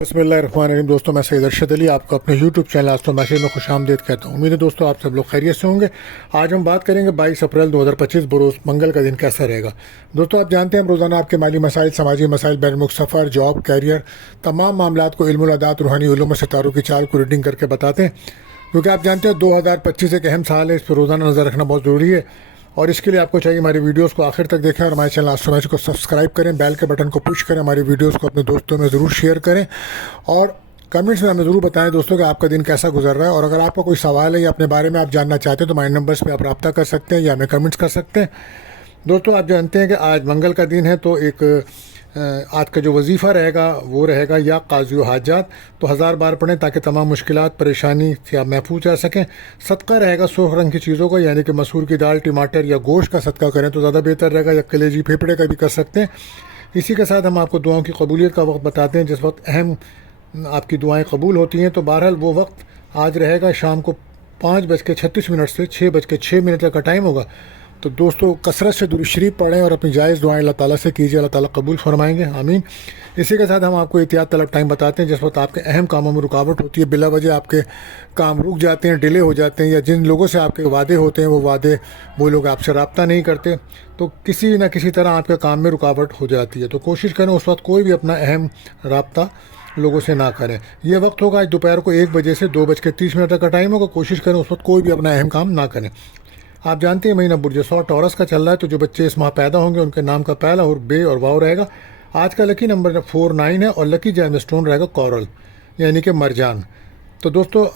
बिस्मिल्लाहिर्रहमानिर्रहीम। दोस्तों, मैं सैयद अरशद अली आपको अपने यूट्यूब चैनल आस्था मैसेज में खुश आमदीद कहता हूँ। उम्मीद है दोस्तों आप सब लोग खैरियत से होंगे। आज हम बात करेंगे 22 अप्रैल 2025 बरोज़ मंगल का दिन कैसा रहेगा। दोस्तों, आप जानते हैं हम रोज़ाना आपके माली मसाइल, समाजी मसाइल, बैनुमुल्क सफ़र, जॉब, कैरियर, तमाम मामलात को इल्मुल अदात, रूहानी उलूम, सितारों की चाल को रीडिंग करके बताते हैं, क्योंकि आप जानते हैं 2025 एक अहम साल है। इस पर रोज़ाना नज़र रखना बहुत ज़रूरी है और इसके लिए आपको चाहिए हमारी वीडियोस को आखिर तक देखें और हमारे चैनल आस्था मैसेज को सब्सक्राइब करें, बेल के बटन को पुश करें, हमारी वीडियोस को अपने दोस्तों में ज़रूर शेयर करें और कमेंट्स में हमें ज़रूर बताएं दोस्तों कि आपका दिन कैसा गुजर रहा है। और अगर आपका कोई सवाल है या अपने बारे में आप जानना चाहते हैं तो हमारे नंबर्स पे आप रब्ता कर सकते हैं या हमें कमेंट्स कर सकते हैं। दोस्तों, आप जानते हैं कि आज मंगल का दिन है, तो एक आज का जो वजीफ़ा रहेगा वो रहेगा या काज़ी हाजात, तो 1000 बार पढ़ें ताकि तमाम मुश्किलात परेशानी से आप महफूज रह सकें। सदका रहेगा सुर्ख रंग की चीज़ों का, यानी कि मसूर की दाल, टमाटर या गोश्त का सदका करें तो ज़्यादा बेहतर रहेगा, या कलेजी फेफड़े का भी कर सकते हैं। इसी के साथ हम आपको दुआओं की कबूलियत का वक्त बताते हैं, जिस वक्त अहम आपकी दुआएं कबूल होती हैं। तो बहरहाल वो वक्त आज रहेगा शाम को 5:36 से 6:06 तक का टाइम होगा। तो दोस्तों, कसरत से दुरूद शरीफ पढ़ें और अपनी जायज़ दुआएं अल्लाह ताला से कीजिए, अल्लाह ताला कबूल फरमाएंगे, आमीन। इसी के साथ हम आपको एहतियात तलब टाइम बताते हैं, जिस वक्त आपके अहम कामों में रुकावट होती है, बिला वजह आपके काम रुक जाते हैं, डिले हो जाते हैं, या जिन लोगों से आपके वादे होते हैं वो लोग आपसे रब्ता नहीं करते, तो किसी न किसी तरह आपके काम में रुकावट हो जाती है। तो कोशिश करें उस वक्त कोई भी अपना अहम रब्ता लोगों से ना करें। ये वक्त होगा आज दोपहर को 1 बजे से 2:30 तक का टाइम होगा। कोशिश करें उस वक्त कोई भी अपना अहम काम ना करें। आप जानते हैं महीना बुर्ज सौ टॉरस का चल रहा है, तो जो बच्चे इस माह पैदा होंगे उनके नाम का पहला और बे और वाव रहेगा। आज का लकी नंबर 49 है और लकी जेम स्टोन रहेगा कोरल, यानी कि मरजान। तो दोस्तों,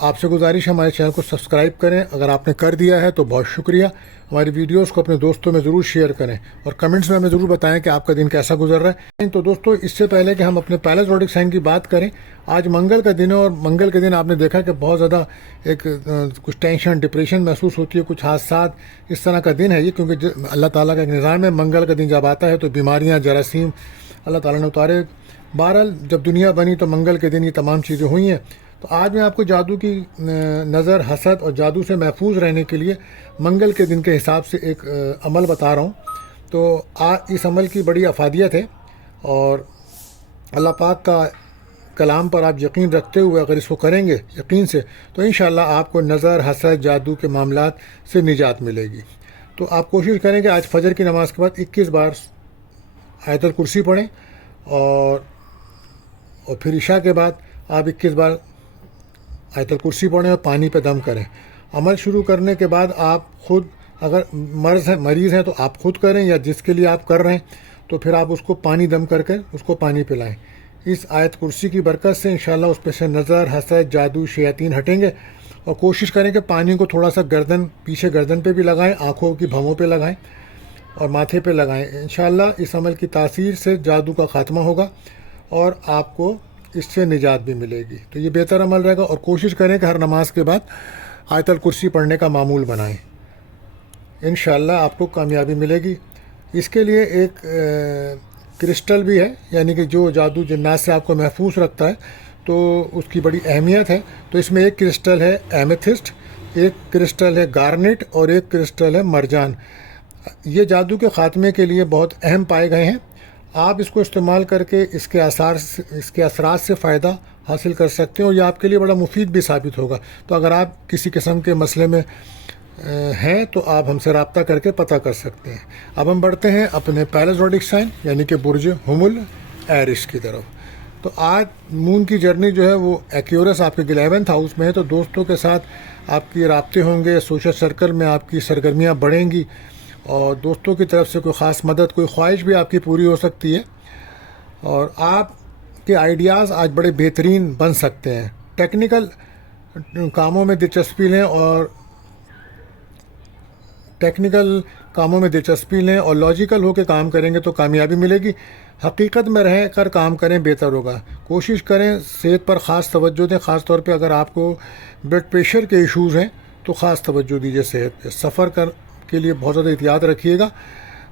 आपसे गुजारिश है हमारे चैनल को सब्सक्राइब करें। अगर आपने कर दिया है तो बहुत शुक्रिया। हमारी वीडियोस को अपने दोस्तों में ज़रूर शेयर करें और कमेंट्स में हमें ज़रूर बताएं कि आपका दिन कैसा गुजर रहा है। तो दोस्तों, इससे पहले कि हम अपने पहले ज़ोडिक साइन की बात करें, आज मंगल का दिन है और मंगल के दिन आपने देखा कि बहुत ज़्यादा कुछ टेंशन, डिप्रेशन महसूस होती है, कुछ हादसात, इस तरह का दिन है ये, क्योंकि अल्लाह ताला का एक निज़ाम है। मंगल का दिन जब आता है तो बीमारियाँ, जरासीम अल्लाह ताला ने उतारे। बहरहाल जब दुनिया बनी तो मंगल के दिन ये तमाम चीज़ें हुई हैं। तो आज मैं आपको जादू की नज़र, हसद और जादू से महफूज रहने के लिए मंगल के दिन के हिसाब से एक अमल बता रहा हूँ। तो इस अमल की बड़ी अफादियत है और अल्लाह पाक का कलाम पर आप यकीन रखते हुए अगर इसको करेंगे यकीन से, तो इंशाअल्लाह आपको नज़र, हसद, जादू के मामलात से निजात मिलेगी। तो आप कोशिश करें कि आज फजर की नमाज़ के बाद 21 बार आयतल कुर्सी पढ़ें और फिर इशा के बाद आप 21 बार आयतल कुर्सी पढ़ें और पानी पे दम करें। अमल शुरू करने के बाद आप खुद, अगर मरीज़ हैं तो आप खुद करें, या जिसके लिए आप कर रहे हैं तो फिर आप उसको पानी दम करके उसको पानी पिलाएं। इस आयत कुर्सी की बरकत से इंशाअल्लाह उस पर से नज़र, हसद, जादू, शयातीन हटेंगे। और कोशिश करें कि पानी को थोड़ा सा पीछे गर्दन पे भी लगाएं, आँखों की भवों पे लगाएं और माथे पे लगाएं। इंशाअल्लाह इस अमल की तासीर से जादू का ख़ात्मा होगा और आपको इससे निजात भी मिलेगी। तो ये बेहतर अमल रहेगा और कोशिश करें कि हर नमाज के बाद आयतल कुर्सी पढ़ने का मामूल बनाएं। इंशाअल्लाह आपको कामयाबी मिलेगी। इसके लिए एक क्रिस्टल भी है, यानी कि जो जादू जिन्नात से आपको महफूज रखता है, तो उसकी बड़ी अहमियत है। तो इसमें एक क्रिस्टल है एमेथिस्ट, एक क्रिस्टल है गार्नेट और एक क्रिस्टल है मरजान। ये जादू के ख़ात्मे के लिए बहुत अहम पाए गए हैं। आप इसको इस्तेमाल करके इसके असरात से फ़ायदा हासिल कर सकते हैं और ये आपके लिए बड़ा मुफीद भी साबित होगा। तो अगर आप किसी किस्म के मसले में हैं तो आप हमसे रब्ता करके पता कर सकते हैं। अब हम बढ़ते हैं अपने पहले ज़ोडिक साइन यानी कि बुर्ज हुमुल एरिस की तरफ। तो आज मून की जर्नी जो है वो एक्यूरस आपके 11th हाउस में है। तो दोस्तों के साथ आपके रब्ते होंगे, सोशल सर्कल में आपकी सरगर्मियाँ बढ़ेंगी और दोस्तों की तरफ से कोई ख़ास मदद, कोई ख्वाहिश भी आपकी पूरी हो सकती है और आपके आइडियाज़ आज बड़े बेहतरीन बन सकते हैं। टेक्निकल कामों में दिलचस्पी लें और लॉजिकल होकर काम करेंगे तो कामयाबी मिलेगी। हकीकत में रह कर काम करें, बेहतर होगा। कोशिश करें सेहत पर ख़ास तवज्जो दें, ख़ास तौर पे अगर आपको ब्लड प्रेशर के इश्यूज़ हैं तो ख़ास तवज्जो दीजिए सेहत पे। सफ़र के लिए बहुत ज़्यादा एहतियात रखिएगा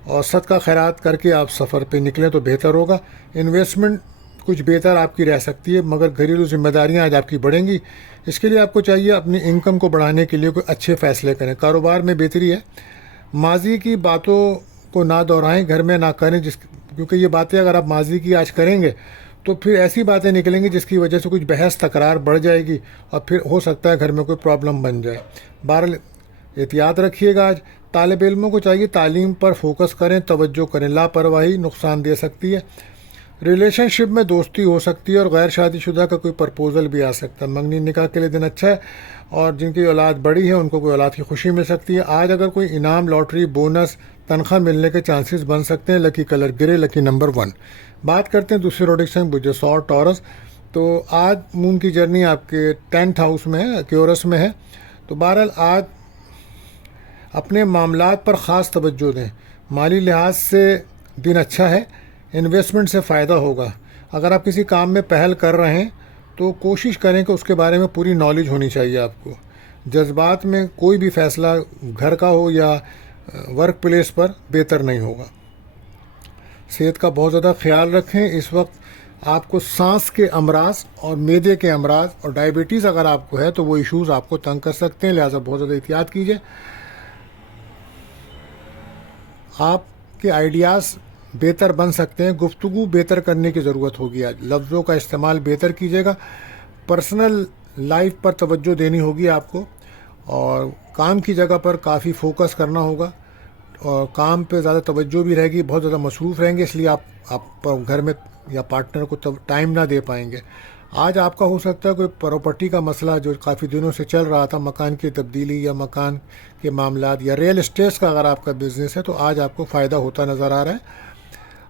और सदका खैरात करके आप सफ़र पे निकलें तो बेहतर होगा। इन्वेस्टमेंट कुछ बेहतर आपकी रह सकती है, मगर घरेलू जिम्मेदारियां आज आपकी बढ़ेंगी। इसके लिए आपको चाहिए अपनी इनकम को बढ़ाने के लिए कोई अच्छे फ़ैसले करें। कारोबार में बेहतरी है। माजी की बातों को ना दोहराएं, घर में ना करें, क्योंकि ये बातें अगर आप माजी की आज करेंगे تو پھر ایسی باتیں نکلیں گی جس کی وجہ سے کچھ بحث تکرار بڑھ جائے گی اور پھر ہو سکتا ہے گھر میں کوئی پرابلم بن جائے. بہرحال احتیاط رکھیے گا. آج طالب علموں کو چاہیے تعلیم پر فوکس کریں, توجہ کریں. لاپرواہی نقصان دے سکتی ہے. ریلیشن شپ میں دوستی ہو سکتی ہے اور غیر شادی شدہ کا کوئی پرپوزل بھی آ سکتا ہے. منگنی نکاح کے لیے دن اچھا ہے, اور جن کی اولاد بڑی ہے ان کو کوئی اولاد کی خوشی مل سکتی ہے. آج اگر کوئی انعام, لاٹری, بونس, تنخواہ ملنے کے چانسز بن سکتے ہیں. لکی کلر گرے, لکی نمبر 1. بات کرتے ہیں دوسری روڈکشن بجسور ٹورس. تو آج مون کی جرنی آپ کے 10th ہاؤس میں ہے, کیورس میں ہے. تو بہرحال آج اپنے معاملات پر خاص توجہ دیں. مالی لحاظ سے دن اچھا ہے. انویسٹمنٹ سے فائدہ ہوگا. اگر آپ کسی کام میں پہل کر رہے ہیں تو کوشش کریں کہ اس کے بارے میں پوری نالج ہونی چاہیے آپ کو. جذبات میں کوئی بھی فیصلہ گھر کا ہو یا ورک پلیس پر بہتر نہیں ہوگا. صحت کا بہت زیادہ خیال رکھیں. اس وقت آپ کو سانس کے امراض اور معدے کے امراض اور ڈائبٹیز اگر آپ کو ہے تو وہ ایشوز آپ کو تنگ کر سکتے ہیں, لہٰذا بہت زیادہ احتیاط کیجیے. آپ کے آئیڈیاز بہتر بن سکتے ہیں. گفتگو بہتر کرنے کی ضرورت ہوگی. آج لفظوں کا استعمال بہتر کیجیے گا. پرسنل لائف پر توجہ دینی ہوگی آپ کو, اور کام کی جگہ پر کافی فوکس کرنا ہوگا, اور کام پہ زیادہ توجہ بھی رہے گی. بہت زیادہ مصروف رہیں گے, اس لیے آپ گھر میں یا پارٹنر کو ٹائم نہ دے پائیں گے. آج آپ کا ہو سکتا ہے کوئی پراپرٹی کا مسئلہ جو کافی دنوں سے چل رہا تھا, مکان کی تبدیلی یا مکان کے معاملات یا ریئل اسٹیٹ کا اگر آپ کا بزنس ہے تو آج آپ کو فائدہ ہوتا نظر آ رہا ہے.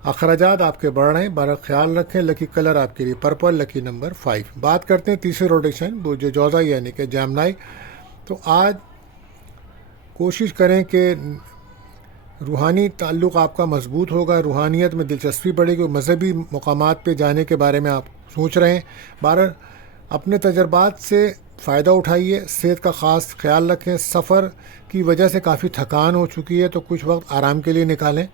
اخراجات آپ کے بڑھ رہے ہیں, بہرحال خیال رکھیں. لکی کلر آپ کے لیے پرپل, لکی نمبر 5. بات کرتے ہیں تیسری روٹیشن جو جوزا یعنی کہ جیمنائی. تو آج کوشش کریں کہ روحانی تعلق آپ کا مضبوط ہوگا. روحانیت میں دلچسپی بڑھے گی. مذہبی مقامات پہ جانے کے بارے میں آپ سوچ رہے ہیں. بہرحال اپنے تجربات سے فائدہ اٹھائیے. صحت کا خاص خیال رکھیں. سفر کی وجہ سے کافی تھکان ہو چکی ہے تو کچھ وقت آرام کے لیے نکالیں.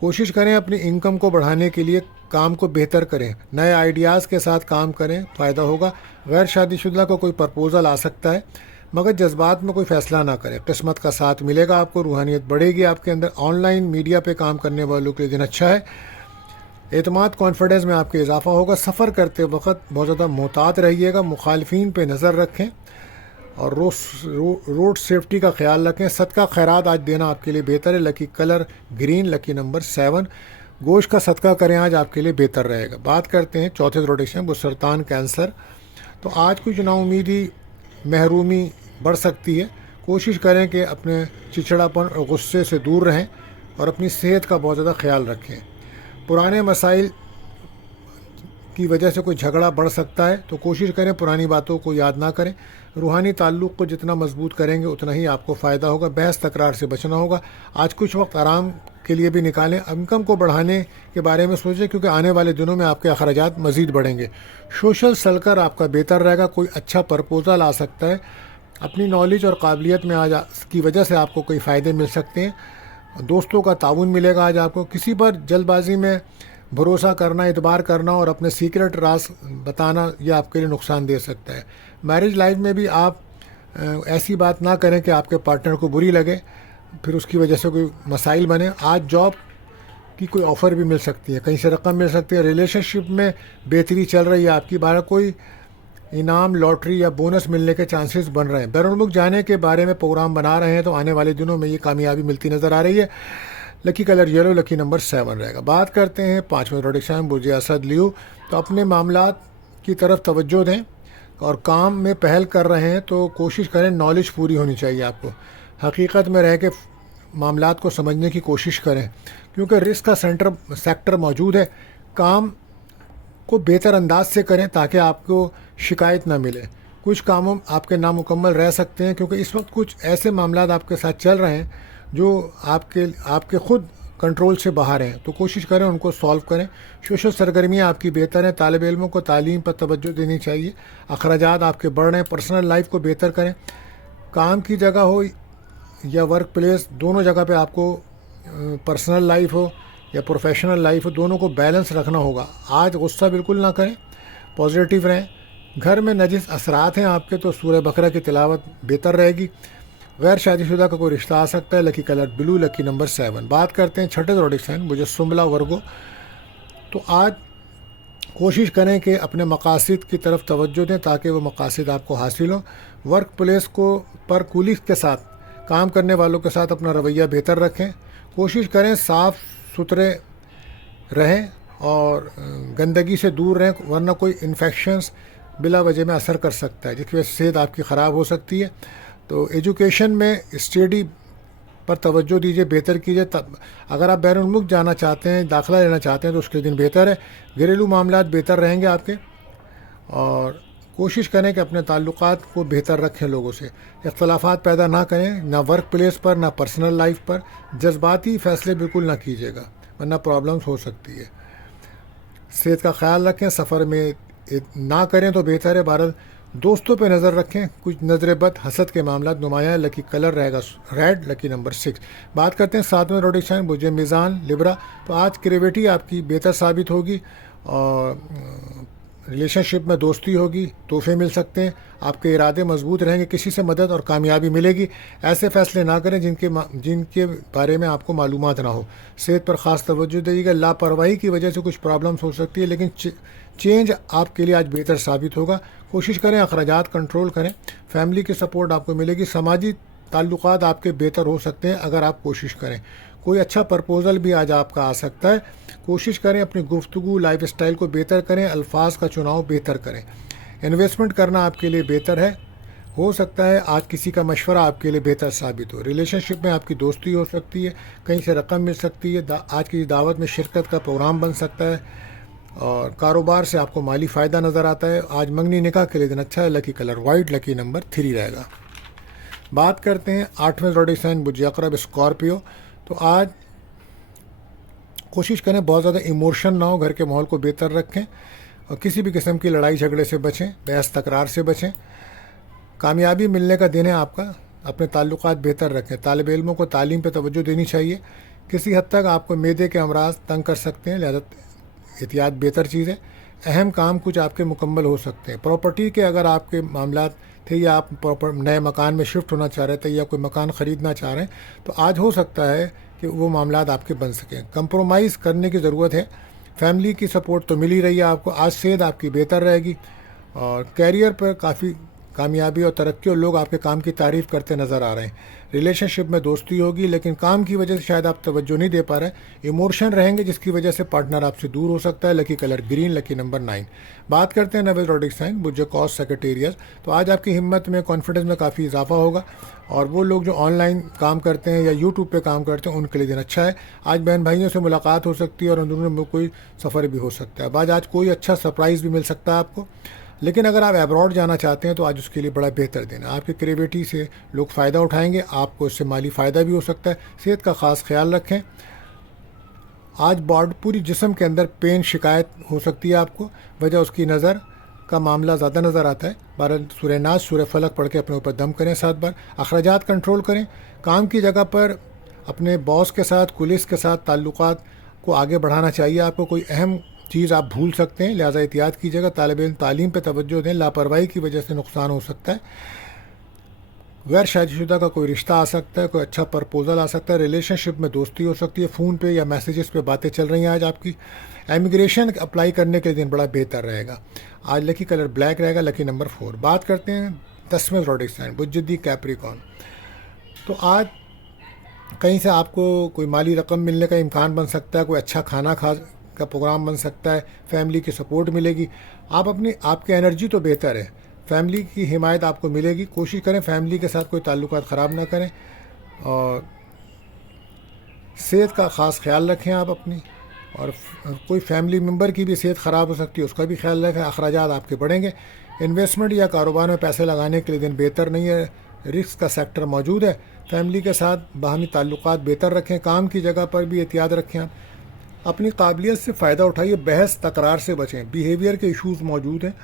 کوشش کریں اپنی انکم کو بڑھانے کے لیے کام کو بہتر کریں. نئے آئیڈیاز کے ساتھ کام کریں, فائدہ ہوگا. غیر شادی شدہ کو کوئی پرپوزل آ سکتا ہے, مگر جذبات میں کوئی فیصلہ نہ کریں. قسمت کا ساتھ ملے گا آپ کو. روحانیت بڑھے گی آپ کے اندر. آن لائن میڈیا پہ کام کرنے والوں کے لیے دن اچھا ہے. اعتماد, کانفیڈنس میں آپ کے اضافہ ہوگا. سفر کرتے وقت بہت زیادہ محتاط رہیے گا. مخالفین پہ نظر رکھیں اور روڈ سیفٹی کا خیال رکھیں. صدقہ خیرات آج دینا آپ کے لیے بہتر ہے. لکی کلر گرین, لکی نمبر 7. گوشت کا صدقہ کریں, آج آپ کے لیے بہتر رہے گا. بات کرتے ہیں چوتھے روٹیشن وہ سرطان کینسر. تو آج کچھ نا امیدی, محرومی بڑھ سکتی ہے. کوشش کریں کہ اپنے چچڑاپن اور غصے سے دور رہیں اور اپنی صحت کا بہت زیادہ خیال رکھیں. پرانے مسائل کی وجہ سے کوئی جھگڑا بڑھ سکتا ہے تو کوشش کریں پرانی باتوں کو یاد نہ کریں. روحانی تعلق کو جتنا مضبوط کریں گے اتنا ہی آپ کو فائدہ ہوگا. بحث تکرار سے بچنا ہوگا. آج کچھ وقت آرام کے لیے بھی نکالیں. انکم کو بڑھانے کے بارے میں سوچیں کیونکہ آنے والے دنوں میں آپ کے اخراجات مزید بڑھیں گے. سوشل سرکل آپ کا بہتر رہے گا. کوئی اچھا پرپوزل آ سکتا ہے. اپنی نالج اور قابلیت میں آج کی وجہ سے آپ کو کوئی فائدے مل سکتے ہیں. دوستوں کا تعاون ملے گا. آج آپ کو کسی پر جلد بازی میں بھروسہ کرنا, اعتبار کرنا اور اپنے سیکرٹ راز بتانا یہ آپ کے لیے نقصان دے سکتا ہے. میرج لائف میں بھی آپ ایسی بات نہ کریں کہ آپ کے پارٹنر کو بری لگے, پھر اس کی وجہ سے کوئی مسائل بنے. آج جاب کی کوئی آفر بھی مل سکتی ہے, کہیں سے رقم مل سکتی ہے. ریلیشن شپ میں بہتری چل رہی ہے آپ کی. بارہ کوئی انعام, لاٹری یا بونس ملنے کے چانسز بن رہے ہیں. بیرون ملک جانے کے بارے میں پروگرام بنا رہے ہیں تو آنے والے دنوں میں یہ کامیابی ملتی نظر آ رہی ہے. لکی کلر یلو, لکی نمبر 7 رہے گا. بات کرتے ہیں 5ویں روڈکشن برج اسد لیو. تو اپنے معاملات کی طرف توجہ دیں اور کام میں پہل کر رہے ہیں تو کوشش کریں نالج پوری ہونی چاہیے آپ کو. حقیقت میں رہ کے معاملات کو سمجھنے کی کوشش کریں کیونکہ رسک کا سیکٹر موجود ہے. کام کو بہتر انداز سے کریں تاکہ آپ کو شکایت نہ ملے. کچھ کاموں آپ کے نامکمل رہ سکتے ہیں کیونکہ اس وقت کچھ ایسے معاملات آپ کے ساتھ چل رہے ہیں جو آپ کے خود کنٹرول سے باہر ہیں, تو کوشش کریں ان کو سالو کریں. سوشل سرگرمیاں آپ کی بہتر ہیں. طالب علموں کو تعلیم پر توجہ دینی چاہیے. اخراجات آپ کے بڑھ رہے ہیں. پرسنل لائف کو بہتر کریں. کام کی جگہ ہو یا ورک پلیس, دونوں جگہ پہ آپ کو پرسنل لائف ہو یا پروفیشنل لائف ہو, دونوں کو بیلنس رکھنا ہوگا. آج غصہ بالکل نہ کریں, پازیٹیو رہیں. گھر میں نجس اثرات ہیں آپ کے تو سورہ بقرہ کی تلاوت بہتر رہے گی. غیر شادی شدہ کا کوئی رشتہ آ سکتا ہے. لکی کلر بلو, لکی نمبر 7. بات کرتے ہیں چھٹے روڈکشن مجھے سمبلا ورگو. تو آج कोशिश करें कि अपने मकासद की तरफ तवज्जो दें ताकि वो मकासद आपको हासिल हो। वर्क प्लेस को पर कुलीग के साथ, काम करने वालों के साथ अपना रवैया बेहतर रखें। कोशिश करें साफ़ सुथरे रहें और गंदगी से दूर रहें, वरना कोई इन्फेक्शंस बिला वजह में असर कर सकता है जिसकी वजह से सेहत आपकी ख़राब हो सकती है। तो एजुकेशन में स्टडी पर तवज्जो दीजिए, बेहतर कीजिए। तब अगर आप बैरून मुल्क जाना चाहते हैं, दाखिला लेना चाहते हैं तो उसके दिन बेहतर है। घरेलू मामलात बेहतर रहेंगे आपके। और कोशिश करें कि अपने ताल्लुकात को बेहतर रखें, लोगों से इख्तलाफात पैदा ना करें, ना वर्क प्लेस पर ना पर्सनल लाइफ पर। जज्बाती फ़ैसले बिल्कुल ना कीजिएगा वरना प्रॉब्लम्स हो सकती है। सेहत का ख्याल रखें, सफ़र में ना करें तो बेहतर है। बहरहाल दोस्तों पे नज़र रखें, कुछ नज़र बद हसद के मामला नुमाया। लकी कलर रहेगा रेड, लकी नंबर 6। बात करते हैं 7वें रोडिक साइन बुझे मीज़ान लिब्रा। तो आज क्रिएटिविटी आपकी बेहतर साबित होगी और रिलेशनशिप में दोस्ती होगी, तोहफे मिल सकते हैं, आपके इरादे मजबूत रहेंगे, किसी से मदद और कामयाबी मिलेगी। ऐसे फैसले ना करें जिनके बारे में आपको मालूमात ना हो। सेहत पर ख़ास तवज्जो दीजिएगा। लापरवाही की वजह से कुछ प्रॉब्लम्स हो सकती है, लेकिन चेंज आपके लिए आज बेहतर साबित होगा। कोशिश करें अखराजात कंट्रोल करें, फैमिली की सपोर्ट आपको मिलेगी। समाजी ताल्लुकात आपके बेहतर हो सकते हैं अगर आप कोशिश करें। कोई अच्छा प्रपोज़ल भी आज आपका आ सकता है। कोशिश करें अपनी गुफ्तगू लाइफ स्टाइल को बेहतर करें, अल्फाज का चुनाव बेहतर करें। इन्वेस्टमेंट करना आपके लिए बेहतर है। हो सकता है आज किसी का मशवरा आपके लिए बेहतर साबित हो। रिलेशनशिप में आपकी दोस्ती हो सकती है, कहीं से रकम मिल सकती है, आज की दावत में शिरकत का प्रोग्राम बन सकता है और कारोबार से आपको माली फ़ायदा नज़र आता है। आज मंगनी निकाह के लिए दिन अच्छा है। Lucky colour white, lucky number 3 रहेगा। बात करते हैं 8वें ज़ोडिक साइन बुझ अक़रब स्कॉर्पियो। तो आज कोशिश करें बहुत ज़्यादा इमोशन ना हो, घर के माहौल को बेहतर रखें और किसी भी किस्म की लड़ाई झगड़े से बचें, बहस तकरार से बचें। कामयाबी मिलने का दिन है आपका। अपने ताल्लुकात बेहतर रखें। तालिब इल्मों को तालीम पे तवज्जो देनी चाहिए। किसी हद तक आपको मैदे के अमराज तंग कर सकते हैं, लिहाजा एहतियात बेहतर चीज़ है। अहम काम कुछ आपके मुकम्मल हो सकते हैं। प्रॉपर्टी के अगर आपके मामलात थे या आप नए मकान में शिफ्ट होना चाह रहे थे या कोई मकान ख़रीदना चाह रहे हैं तो आज हो सकता है कि वो मामलात आपके बन सकें। कंप्रोमाइज़ करने की ज़रूरत है। फैमिली की सपोर्ट तो मिल ही रही है आपको। आज सेहत आपकी बेहतर रहेगी और कैरियर पर काफ़ी कामयाबी और तरक्की और लोग आपके काम की तारीफ़ करते नज़र आ रहे हैं। रिलेशनशिप में दोस्ती होगी, लेकिन काम की वजह से शायद आप तवज्जो नहीं दे पा रहे। इमोशन रहेंगे जिसकी वजह से पार्टनर आपसे दूर हो सकता है। Lucky colour green, lucky number 9। बात करते हैं 9वें ज़ोडिक साइन बुझ कॉस सेक्रेटेरियस। तो आज आपकी हिम्मत में, कॉन्फिडेंस में काफ़ी इजाफा होगा और वो लोग जो ऑनलाइन काम करते हैं या यूट्यूब पे काम करते हैं उनके लिए दिन अच्छा है। आज बहन भाइयों से मुलाकात हो सकती है और अंदरूनी में कोई सफ़र भी हो सकता है। आज कोई अच्छा सरप्राइज़ भी मिल सकता है आपको। लेकिन अगर आप एब्रॉड जाना चाहते हैं तो आज उसके लिए बड़ा बेहतर दिन है। आपकी क्रिएटिविटी से लोग फ़ायदा उठाएंगे, आपको इससे माली फ़ायदा भी हो सकता है। सेहत का ख़ास ख्याल रखें। आज पूरी जिस्म के अंदर पेन शिकायत हो सकती है आपको, वजह उसकी नज़र का मामला ज़्यादा नज़र आता है। 12 सूरह नास सूरह फलक पढ़ के अपने ऊपर दम करें 7 बार। अखराजात कंट्रोल करें। काम की जगह पर अपने बॉस के साथ, पुलिस के साथ ताल्लुकात को आगे बढ़ाना चाहिए आपको। कोई अहम चीज़ आप भूल सकते हैं, लिहाजा एहतियात कीजिएगा। तालिब इल्म तालीम पे तवज्जो दें। लापरवाही की वजह से नुकसान हो सकता है। गैर शादीशुदा का कोई रिश्ता आ सकता है, कोई अच्छा प्रपोजल आ सकता है। रिलेशनशिप में दोस्ती हो सकती है। फ़ोन पे या मैसेजेस पे बातें चल रही हैं आज आपकी। इमिग्रेशन अप्लाई करने के दिन बड़ा बेहतर रहेगा। आज लकी कलर ब्लैक रहेगा, लकी नंबर 4। बात करते हैं 10वें ज़ोडिक साइन बुज्जदी कैप्रिकॉर्न। तो आज कहीं से आपको कोई माली रकम मिलने का इम्कान बन सकता है, कोई अच्छा खाना का प्रोग्राम बन सकता है, फैमिली की सपोर्ट मिलेगी। आपकी एनर्जी तो बेहतर है, फैमिली की हिमायत आपको मिलेगी। कोशिश करें फैमिली के साथ कोई ताल्लुकात ख़राब ना करें और सेहत का ख़ास ख्याल रखें आप अपनी। और कोई फैमिली मेम्बर की भी सेहत ख़राब हो सकती है, उसका भी ख्याल रखें। अखराजात आपके बढ़ेंगे। इन्वेस्टमेंट या कारोबार में पैसे लगाने के लिए दिन बेहतर नहीं है। रिस्क का सेक्टर मौजूद है। फैमिली के साथ बाहमी ताल्लुकात बेहतर रखें। काम की जगह पर भी एहतियात रखें। आप अपनी काबिलियत से फ़ायदा उठाइए। बहस तकरार से बचें। बिहेवियर के इशूज़ मौजूद हैं,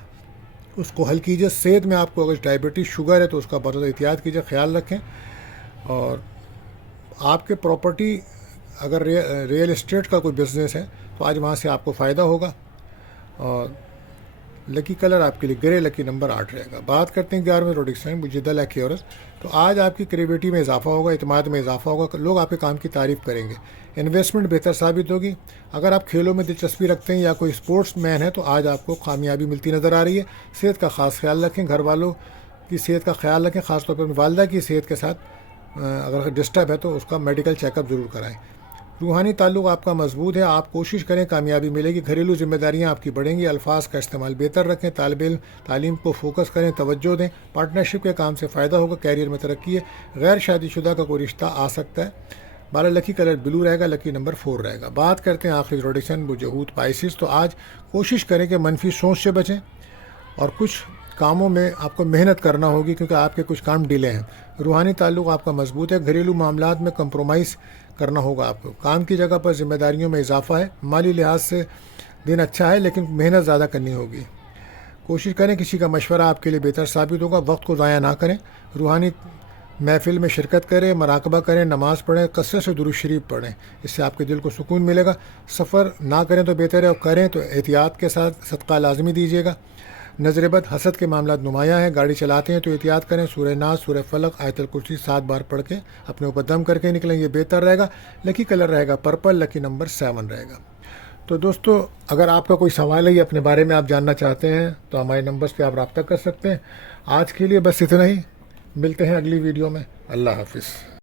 उसको हल कीजिए। सेहत में आपको अगर डायबिटीज़ शुगर है तो उसका बहुत ज़्यादा एहतियात कीजिए, ख्याल रखें। और आपके प्रॉपर्टी अगर रियल इस्टेट का कोई बिज़नेस है तो आज वहाँ से आपको फ़ायदा होगा। और लकी कलर आपके लिए ग्रे, लकी नंबर 8 रहेगा। बात करते हैं 11वें रोडिक साइन बुजिदा एक्योरस। तो आज आपकी क्रिएटिविटी में इजाफा होगा, इत्मीनान में इजाफा होगा, लोग आपके काम की तारीफ करेंगे, इन्वेस्टमेंट बेहतर साबित होगी। अगर आप खेलों में दिलचस्पी रखते हैं या कोई स्पोर्ट्स मैन है तो आज आपको कामयाबी मिलती नज़र आ रही है। सेहत का खास ख्याल रखें, घर वालों की सेहत का ख्याल रखें, ख़ासतौर पर वालदा की सेहत के साथ अगर डिस्टर्ब है तो उसका मेडिकल चेकअप ज़रूर कराएं। रूहानी ताल्लुक़ आपका मजबूत है, आप कोशिश करें कामयाबी मिलेगी। घरेलू जिम्मेदारियां आपकी बढ़ेंगी, अल्फाज का इस्तेमाल बेहतर रखें, तालीम को फोकस करें, तवज्जो दें, पार्टनरशिप के काम से फ़ायदा होगा, कैरियर में तरक्की है। गैर शादीशुदा का कोई रिश्ता आ सकता है। 12 लकी कलर ब्लू रहेगा, लकी नंबर 4 रहेगा। बात करते हैं आखिरी रोडिक्सन बुजहूत पाइसिस। तो आज कोशिश करें कि मनफी सोच से बचें और कुछ कामों में आपको मेहनत करना होगी क्योंकि आपके कुछ काम डिले हैं। रूहानी ताल्लुक़ आपका मजबूत है, घरेलू मामलात में कंप्रोमाइज़ करना होगा आपको। काम की जगह पर जिम्मेदारियों में इजाफा है, माली लिहाज से दिन अच्छा है लेकिन मेहनत ज़्यादा करनी होगी। कोशिश करें किसी का मशवरा आपके लिए बेहतर साबित होगा, वक्त को ज़ाया ना करें। रूहानी महफिल में शिरकत करें, मराकबा करें, नमाज़ पढ़ें, कसरत से दुरूद शरीफ पढ़ें, इससे आपके दिल को सुकून मिलेगा। सफ़र ना करें तो बेहतर है, और करें तो एहतियात के साथ सदका लाजमी दीजिएगा। नजरबद हसद के मामला नुमायाँ हैं, गाड़ी चलाते हैं तो एहतियात करें। सूरह नास, सूरह फलक, आयतल कुर्सी 7 बार पढ़ के अपने ऊपर दम करके निकलें, ये बेहतर रहेगा। लकी कलर रहेगा पर्पल, लकी नंबर 7 रहेगा। तो दोस्तों, अगर आपका कोई सवाल है या अपने बारे में आप जानना चाहते हैं तो हमारे नंबर्स पे आप रब्ता कर सकते हैं। आज के लिए बस इतना ही, मिलते हैं अगली वीडियो में। अल्लाह हाफिज़।